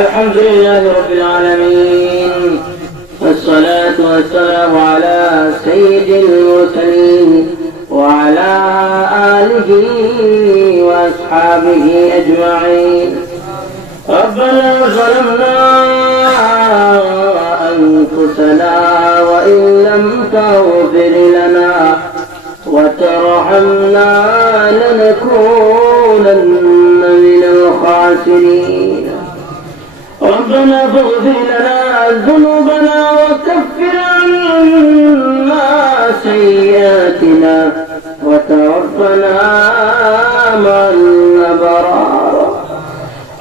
الحمد لله رب العالمين، والصلاة والسلام على سيد المرسلين وعلى آله وأصحابه أجمعين. ربنا ظلمنا أنفسنا وإن لم تغفر لنا وترحمنا لنكونن من الخاسرين. ربنا فاغفر لنا ذنوبنا وكفر عنا سيئاتنا وتوفنا مع الأبرار.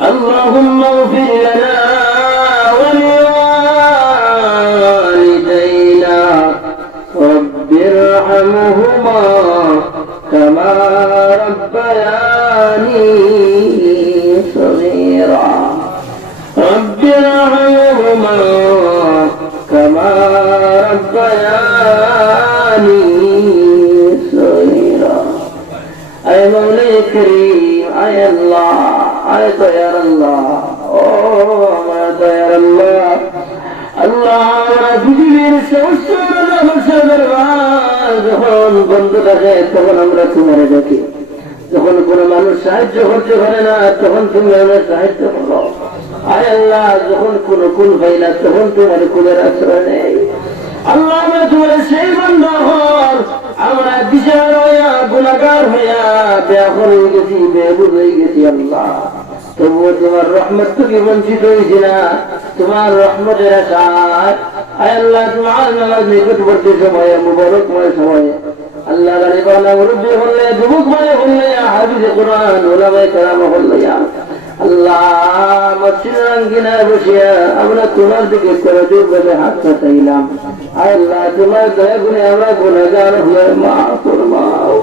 اللهم اغفر لنا ولوالدينا رب ارحمهما كما ربياني صغيرا. رب ارحمهما كما ربياني صغيرا. اے مولا کریم، اے اللہ، اے ديار الله، او আমার দয়ার আল্লাহ, আল্লাহ আমরা পৃথিবীর সমস্ত যখন বন্ধ থাকে তখন আমরা তোমার দেখি, যখন কোন মানুষ সাহায্য করতে পারে না তখন তুমি আমাদের সাহায্য করো। আয় আল্লাহ, যখন কোন কুল হয় না তখন তোমার কুলের আশ্রয় নেই। আল্লাহ আমরা তোমার সেই বান্দা হল, আমরা দিশার হইয়া গুনাহগার হইয়া বেআকল হয়ে গেছি, বেবুদ হয়ে গেছি। আল্লাহ তবুও তোমার রহমত থেকে বঞ্চিত হয়েছি না, তোমার রহমতের আশায় আয় আল্লাহ তোমার নামাজ নিকটবর্তী সময়ে, মুবারকময় সময়ে আল্লাহ গালিবানা মুরব্বী হলে, যুবক মানে হলে, হাফিজে কোরআন ওলামায়ে কেরাম হলে, আল্লাহ মসজিদের আঙ্গিনায় বসিয়া আমরা তোমার দিকে করজোড়ভাবে হাত পাতাইলাম। আয় আল্লাহ তোমার দয়া গুণে আমরা গুনাহগার হয়ে মাফ ফরমাও।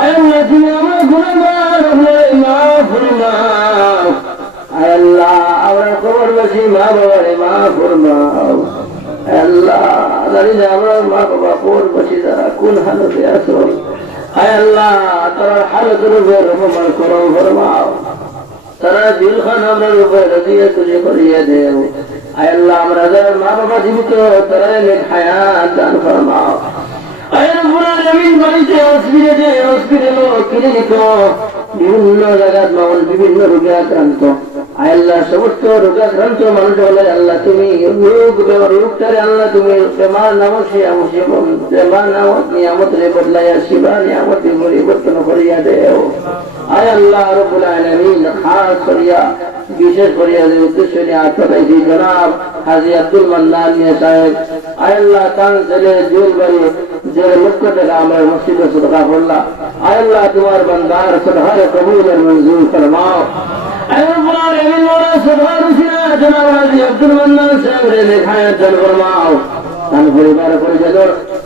আয় আল্লাহ তুমি আমরা গুনাহগার হয়ে মাফ ফরমাও। আয় আল্লাহ আমরা কবরবাসী মা বাবারে মাফ ফরমাও। আল্লাহ জানি না আমরা মা বাবা কবরবাসী যারা কোন হালতে আছো, আয় আল্লাহ তার হালতের উপর রহমান করম ফরমাও। তারা দিলখান আমরা উপরে রাজিয়া খুশি করিয়া দেও। আয় আল্লাহ আমরা যারা মা বাবা জীবিত তারা নেক হায়াত দান ফরমাও। আয় রব্বুল আলামিন বাড়িতে হসপিটাল ক্লিনিক বিভিন্ন জায়গায় মানুষ বিভিন্ন রোগে আক্রান্ত। আয় আল্লাহ সমস্ত রোগাক্রান্ত মানুষ হলে আল্লাহ তুমি রোগটারে আল্লাহ তুমি বেমার নামক বেমার নামক নিয়ামত রে বদলাইয়া শিবা নিয়ামত পরিবর্তন করিয়া দেও। আয় আল্লাহ রব্বুল আলামিন খাস করিয়া বিশেষ করিয়া যে উদ্দেশ্য নিয়ে আত্মাইছি জনাব হাজী আব্দুল মান্নান মিয়া সাহেব, আয় আল্লাহ তার ছেলে জুয়েল বাড়ি যে লক্ষ টাকা আমার মসজিদে সদকা করলা, আয় আল্লাহ তোমার বান্দার সদকার কবুল আর মঞ্জুর ফরমাও। আয় রব্বুল আলামিন মোরা সদকার উসিলা জনাব হাজী আব্দুল মান্নান সাহেবের নেখায়াত দান ফরমাও। তার পরিবার পরিজন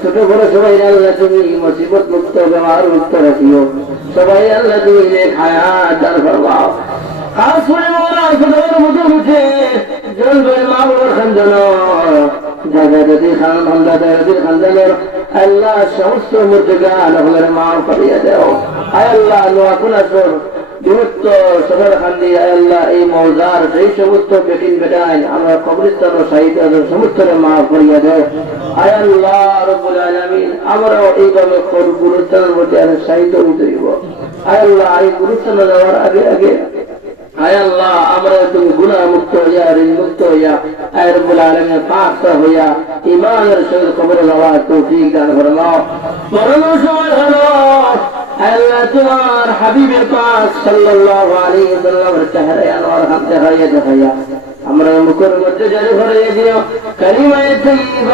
ছোট বড় সবাই আল্লাহ তুমি মুসিবত মুক্ত বেমার মুক্ত রাখিও। সবাই আল্লাহ তুমি নেখায়াত দান ফরমাও। খাস করে মোরা সদকার মতো উঠে জলবের মা বাবার খানদান জায়গাদাদি খান ভান্ডাদাদি খানদানের আল্লাহ সমস্ত মুর্দেগান হলের মা করিয়া দেও। আয় আল্লাহ নোয়াকুল আসর বিভক্ত সদর খান্দি, আয় আল্লাহ এই মৌজার সেই সমস্ত বেটিন বেটাইন আমরা কবরিস্তান ও সাহিত্য সমস্ত মা করিয়া দেও। আয় আল্লাহ রব্বুল আলামিন আমরাও এইভাবে গুরুস্থানের মধ্যে সাহিত্য উঠব। আয় আল্লাহ এই গুরুস্থানে যাওয়ার আগে আগে আয় আল্লাহ আমরা তুমি গুনাহ মুক্ত হইয়া ঋণ মুক্ত হইয়া আয় রব্বুল আলামিন পাক হইয়া ঈমানের সহিত কবরে যাওয়ার তৌফিক দান ফরমাও। মরণ সময় হলো আয় আল্লাহ তোমার হাবিবে পাক সাল্লাল্লাহু আলাইহি ওয়াসাল্লামের চেহারা আনোয়ার হাতে হারিয়ে দেখাইয়া আমরা মুখের মধ্যে জারি ভরিয়ে দিও কালিমায়ে তাইয়্যিবা